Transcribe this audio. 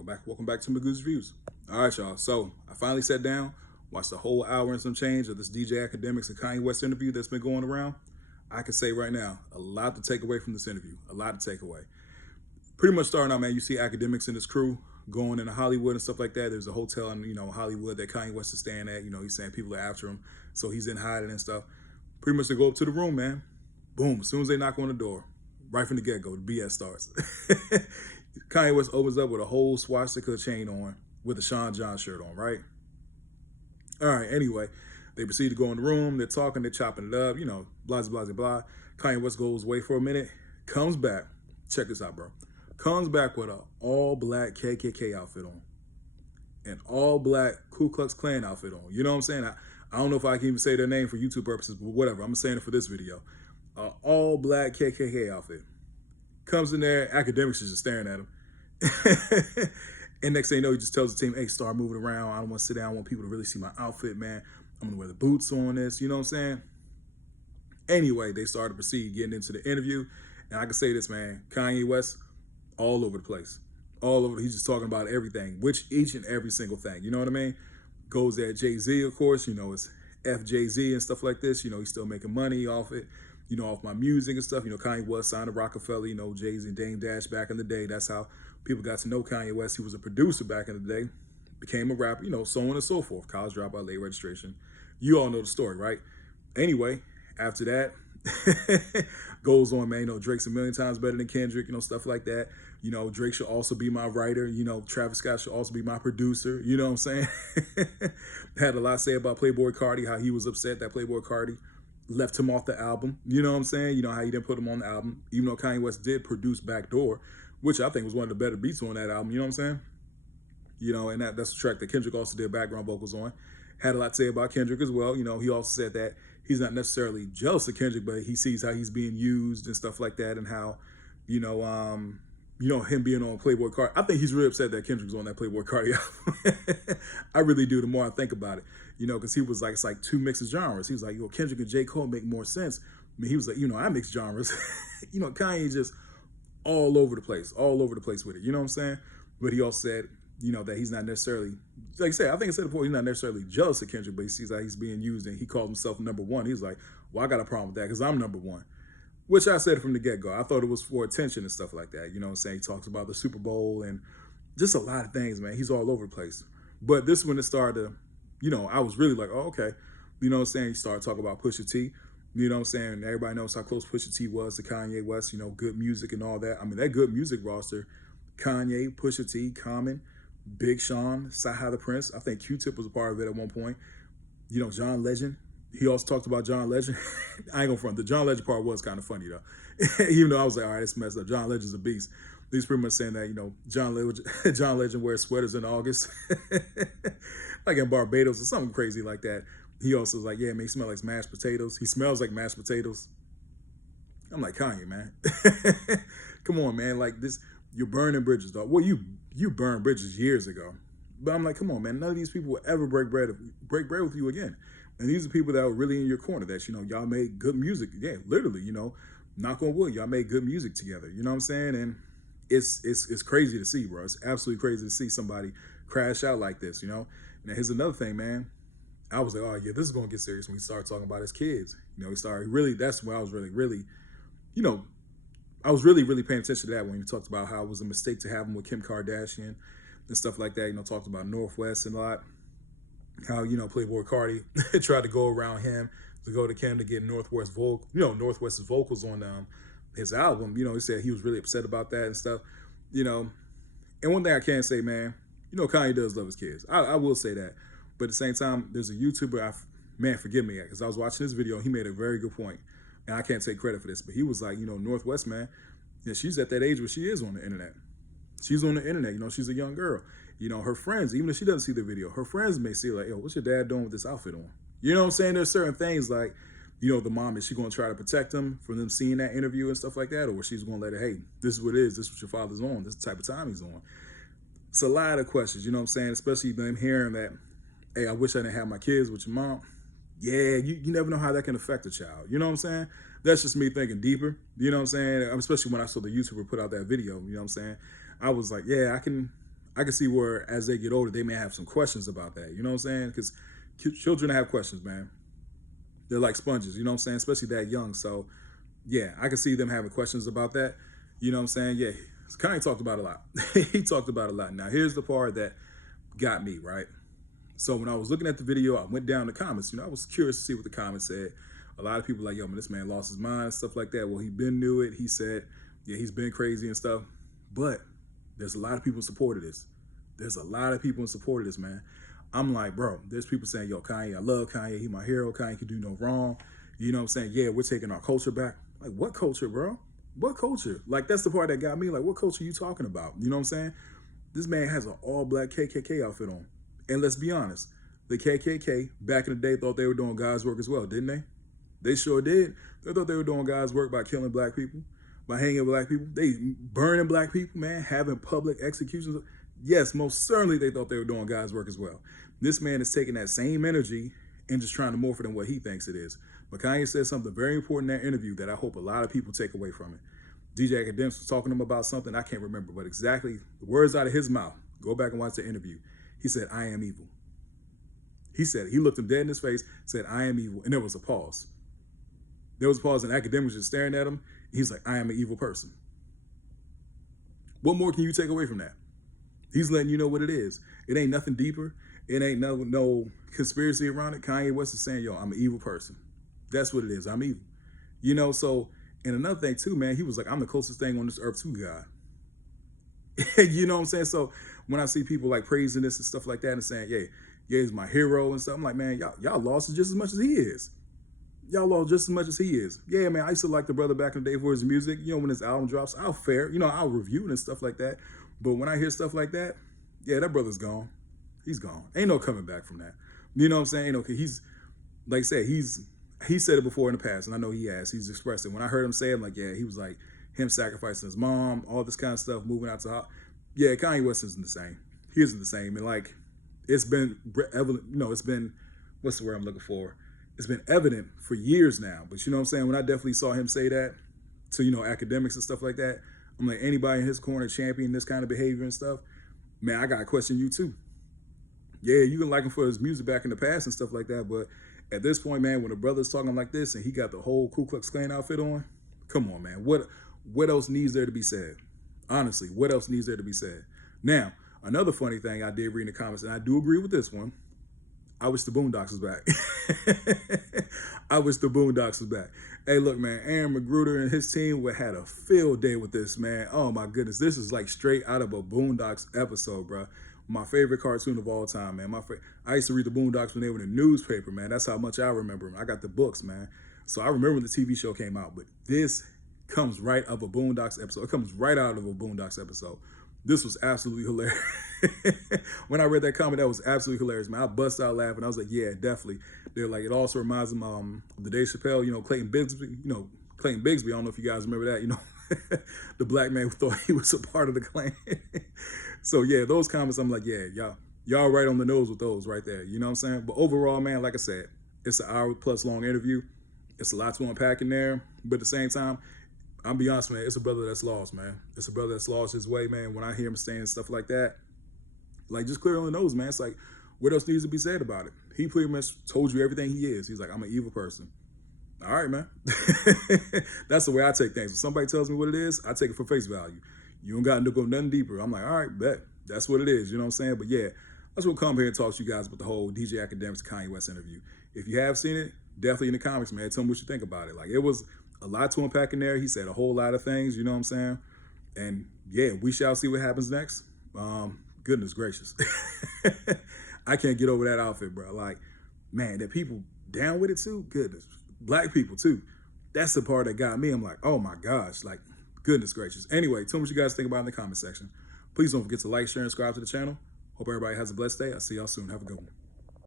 Welcome back to my Goose Views. All right, y'all. So I finally sat down, watched the whole hour and some change of this DJ Akademiks and Kanye West interview that's been going around. I can say right now, a lot to take away from this interview. A lot to take away. Pretty much starting out, man, you see Akademiks and his crew going into Hollywood and stuff like that. There's a hotel in, Hollywood that Kanye West is staying at. He's saying people are after him, so he's in hiding and stuff. Pretty much they go up to the room, man. Boom, as soon as they knock on the door, right from the get-go, the BS starts. Kanye West opens up with a whole swastika chain on with a Sean John shirt on, right? All right, anyway, they proceed to go in the room. They're talking, they're chopping it up, blah, blah, blah, blah. Kanye West goes away for a minute, comes back. Check this out, bro. Comes back with an all-black KKK outfit on. An all-black Ku Klux Klan outfit on. You know what I'm saying? I don't know if I can even say their name for YouTube purposes, but whatever. I'm saying it for this video. All-black KKK outfit. Comes in there, Akademiks is just staring at him. And next thing you know, he just tells the team, hey, start moving around. I don't want to sit down. I want people to really see my outfit, man. I'm going to wear the boots on this. You know what I'm saying? Anyway, they started to proceed getting into the interview. And I can say this, man, Kanye West, all over the place. All over. He's just talking about everything, each and every single thing. You know what I mean? Goes at Jay-Z, of course. It's FJZ and stuff like this. He's still making money off it. Off my music and stuff. Kanye West signed to Rockefeller, Jay-Z and Dame Dash back in the day. That's how people got to know Kanye West. He was a producer back in the day, became a rapper, so on and so forth. College dropout, late registration. You all know the story, right? Anyway, after that, goes on, man. Drake's a million times better than Kendrick, stuff like that. Drake should also be my writer. Travis Scott should also be my producer. You know what I'm saying? Had a lot to say about Playboi Carti, how he was upset that Playboi Carti left him off the album. You know what I'm saying? How he didn't put him on the album, even though Kanye West did produce Backdoor, which I think was one of the better beats on that album. You know what I'm saying? And that's a track that Kendrick also did background vocals on. Had a lot to say about Kendrick as well. He also said that he's not necessarily jealous of Kendrick, but he sees how he's being used and stuff like that, and how, him being on Playboi Carti. I think he's really upset that Kendrick's on that Playboi Carti album. I really do, the more I think about it. Because he was like, it's like two mixed genres. He was like, Kendrick and J. Cole make more sense. I mean, he was like, I mix genres. Kanye just all over the place with it. You know what I'm saying? But he also said, that he's not necessarily, like I said, I think I said before, he's not necessarily jealous of Kendrick, but he sees how he's being used, and he calls himself number one. He's like, well, I got a problem with that because I'm number one. Which I said from the get-go. I thought it was for attention and stuff like that. You know what I'm saying? He talks about the Super Bowl and just a lot of things, man. He's all over the place. But this one, it started to, I was really like, oh, okay. You know what I'm saying? He started talking about Pusha T. You know what I'm saying? Everybody knows how close Pusha T was to Kanye West, good music and all that. I mean, that good music roster, Kanye, Pusha T, Common, Big Sean, Saha the Prince. I think Q-Tip was a part of it at one point. John Legend. He also talked about John Legend. I ain't gonna front. The John Legend part was kind of funny, though. Even though I was like, all right, it's messed up. John Legend's a beast. He's pretty much saying that, John Legend wears sweaters in August. Like in Barbados or something crazy like that. He also was like, yeah, man, he smells like mashed potatoes. He smells like mashed potatoes. I'm like, Kanye, man. Come on, man. Like this, you're burning bridges, dog. Well, you burned bridges years ago. But I'm like, come on, man. None of these people will ever break bread with you again. And these are people that are really in your corner that, y'all made good music. Yeah, literally, knock on wood, y'all made good music together. You know what I'm saying? And it's crazy to see, bro. It's absolutely crazy to see somebody crash out like this, Now, here's another thing, man. I was like, oh, yeah, this is going to get serious when we start talking about his kids. He started really, that's when I was really, I was really paying attention to that when he talked about how it was a mistake to have him with Kim Kardashian and stuff like that. Talked about Northwest and a lot. How, Playboi Carti tried to go around him to go to Kim to get Northwest's vocals on his album. He said he was really upset about that and stuff. And one thing I can say, man, Kanye does love his kids. I will say that. But at the same time, there's a YouTuber, man, forgive me, because I was watching this video, he made a very good point. And I can't take credit for this, but he was like, Northwest, man, she's at that age where she is on the internet. She's on the internet, she's a young girl. Her friends, even if she doesn't see the video, her friends may see like, yo, what's your dad doing with this outfit on? You know what I'm saying? There's certain things like, the mom, is she going to try to protect them from them seeing that interview and stuff like that? Or she's going to let it, hey, this is what it is. This is what your father's on. This is the type of time he's on. It's a lot of questions, you know what I'm saying? Especially them hearing that, hey, I wish I didn't have my kids with your mom. Yeah, you never know how that can affect a child. You know what I'm saying? That's just me thinking deeper. You know what I'm saying? Especially when I saw the YouTuber put out that video, you know what I'm saying? I was like, yeah, I can I can see where as they get older, they may have some questions about that. You know what I'm saying? Because children have questions, man. They're like sponges, you know what I'm saying? Especially that young. So yeah, I can see them having questions about that. You know what I'm saying? Yeah, Kanye talked about it a lot. He talked about it a lot. Now here's the part that got me, right? So when I was looking at the video, I went down the comments. You know, I was curious to see what the comments said. A lot of people like, yo, man, this man lost his mind, stuff like that. Well, he been knew it. He said, yeah, he's been crazy and stuff. But there's a lot of people in support of this. There's a lot of people in support of this, man. I'm like, bro, there's people saying, yo, Kanye, I love Kanye. He my hero. Kanye can do no wrong. You know what I'm saying? Yeah, we're taking our culture back. Like, what culture, bro? What culture? Like, that's the part that got me. Like, what culture are you talking about? You know what I'm saying? This man has an all-black KKK outfit on. And let's be honest, the KKK back in the day thought they were doing God's work as well, didn't they? They sure did. They thought they were doing God's work by killing black people, by hanging black people. They burning black people, man, having public executions. Yes, most certainly they thought they were doing God's work as well. This man is taking that same energy and just trying to morph it in what he thinks it is. But Kanye said something very important in that interview that I hope a lot of people take away from it. DJ Akademiks was talking to him about something I can't remember, but exactly the words out of his mouth. Go back and watch the interview. He said, I am evil. He said, he looked him dead in his face, said, I am evil. And there was a pause. There was a pause, and Akademiks just staring at him. He's like, I am an evil person. What more can you take away from that? He's letting you know what it is. It ain't nothing deeper. It ain't no conspiracy around it. Kanye West is saying, yo, I'm an evil person. That's what it is. I'm evil. You know, so, and another thing too, man, he was like, I'm the closest thing on this earth to God. You know what I'm saying? So when I see people like praising this and stuff like that and saying, yeah, he's my hero and stuff, I'm like, man, y'all lost it just as much as he is. Y'all lost just as much as he is. Yeah, man, I used to like the brother back in the day for his music. You know, when his album drops, I'll review it and stuff like that. But when I hear stuff like that, yeah, that brother's gone. He's gone. Ain't no coming back from that. You know what I'm saying? Okay, he's, like I said, he said it before in the past, and I know he has. He's expressed it. When I heard him say it, I'm like, yeah, he was like him sacrificing his mom, all this kind of stuff, moving out to, yeah, Kanye West isn't the same. He isn't the same. And like, it's been evident, you know, it's been, what's the word I'm looking for? It's been evident for years now. But you know what I'm saying? When I definitely saw him say that to, you know, Akademiks and stuff like that, I'm like, anybody in his corner championing this kind of behavior and stuff, man, I got to question you too. Yeah, you can like him for his music back in the past and stuff like that, but at this point, man, when a brother's talking like this and he got the whole Ku Klux Klan outfit on, come on, man. What else needs there to be said? Honestly, what else needs there to be said? Now, another funny thing I did read in the comments, and I do agree with this one, I wish the Boondocks was back. I wish the Boondocks was back. Hey, look, man, Aaron McGruder and his team would had a field day with this, man. Oh, my goodness. This is like straight out of a Boondocks episode, bro. My favorite cartoon of all time, man. I used to read the Boondocks when they were in the newspaper, man. That's how much I remember them. I got the books, man. So I remember when the TV show came out, but this comes right of a Boondocks episode. It comes right out of a Boondocks episode. This was absolutely hilarious. When I read that comment, that was absolutely hilarious, man. I bust out laughing. I was like, yeah, definitely. They're like, it also reminds them of the Dave Chappelle, you know, Clayton Bigsby. I don't know if you guys remember that, you know, the black man who thought he was a part of the Klan. So yeah, those comments, I'm like, yeah, y'all right on the nose with those right there. You know what I'm saying? But overall, man, like I said, it's an hour plus long interview. It's a lot to unpack in there. But at the same time, I'll be honest, man, it's a brother that's lost, man. It's a brother that's lost his way, man. When I hear him saying stuff like that, like, just clear on the nose, man. It's like, what else needs to be said about it? He pretty much told you everything he is. He's like, I'm an evil person. All right, man. That's the way I take things. When somebody tells me what it is, I take it for face value. You don't got to go nothing deeper. I'm like, all right, bet. That's what it is. You know what I'm saying? But yeah, let's come here and talk to you guys about the whole DJ Akademiks Kanye West interview. If you have seen it, definitely in the comments, man. Tell me what you think about it. Like, it was a lot to unpack in there. He said a whole lot of things, you know what I'm saying? And yeah, we shall see what happens next. Goodness gracious. I can't get over that outfit, bro. Like, man, that people down with it too? Goodness. Black people too. That's the part that got me. I'm like, oh my gosh, like, goodness gracious. Anyway, tell me what you guys think about it in the comment section. Please don't forget to like, share, and subscribe to the channel. Hope everybody has a blessed day. I'll see y'all soon. Have a good one.